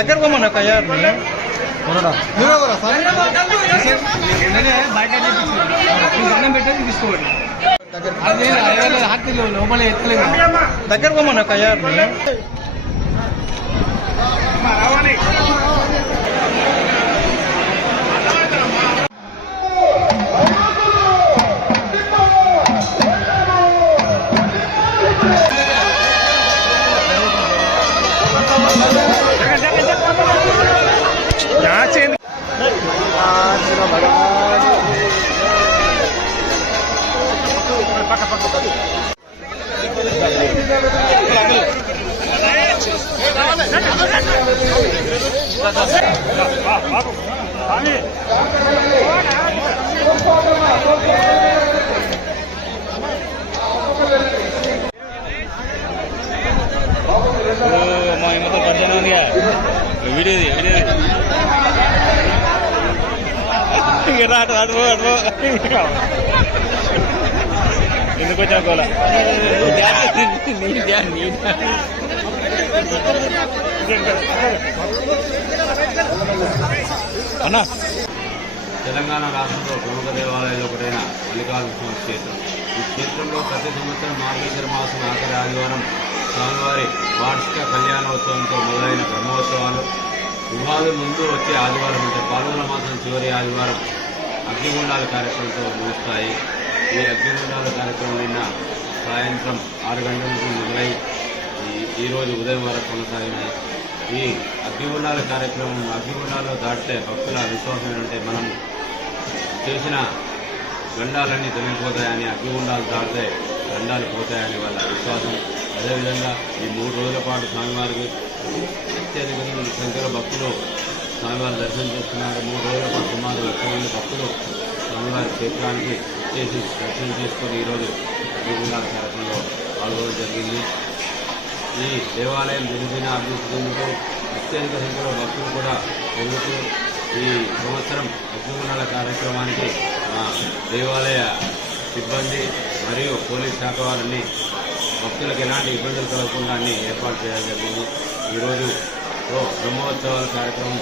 దగ్గర పోమన్నా కయ్యారు తీసుకోండి లోపల ఎత్తలేదు దగ్గర పోమన్నా కయ్యారు ఎందుకు వచ్చా కోలా అన్నా తెలంగాణ రాష్ట్రంలో ప్రముఖ దేవాలయాల్లో ఒకటైన మల్లికార్జున క్షేత్రం. ఈ క్షేత్రంలో ప్రతి సంవత్సరం మార్గశిర మాసం ఆఖరి ఆదివారం స్వామివారి వార్షిక కళ్యాణోత్సవంతో మొదలైన బ్రహ్మోత్సవాలు ఉగాది ముందు వచ్చే ఆదివారం అంటే పాల్గొన మాసం చివరి ఆదివారం అగ్నిగుండాల కార్యక్రమంతో ముగుస్తాయి. ఈ అగ్నిగుండాల కార్యక్రమం నిన్న సాయంత్రం 6 గంటల నుంచి మొదలై ఈరోజు ఉదయం వరకు కొనసాగినాయి. ఈ అగ్నిగుండాల కార్యక్రమం అగ్నిగుండాల్లో దాటితే భక్తుల విశ్వాసం ఏంటంటే మనం చేసిన గండాలన్నీ తొలగిపోతాయని, అగ్నిగుండాలు దాటితే గండాలు పోతాయని వాళ్ళ విశ్వాసం. అదేవిధంగా ఈ 3 రోజుల పాటు స్వామివారికి అత్యధిక సంఖ్యలో భక్తులు స్వామివారి దర్శనం చేస్తున్నారు. 3 రోజుల పాటు సుమారు 1,00,000 మంది భక్తులు స్వామివారి క్షేత్రానికి వచ్చేసి దర్శనం చేసుకొని ఈరోజు అగ్నిగుండాల కార్యక్రమంలో పాల్గొనడం జరిగింది. ఈ దేవాలయం దినదిన అభివృద్ధి చెందుతూ అత్యధిక సంఖ్యలో భక్తులు కూడా పెరుగుతూ ఈ సంవత్సరం అగ్నిగుండాల కార్యక్రమానికి మా దేవాలయ సిబ్బంది మరియు పోలీస్ శాఖ వారిని భక్తులకు ఎలాంటి ఇబ్బందులు కలగకుండా అన్ని ఏర్పాటు చేయడం జరిగింది. ఈరోజు బ్రహ్మోత్సవాల కార్యక్రమం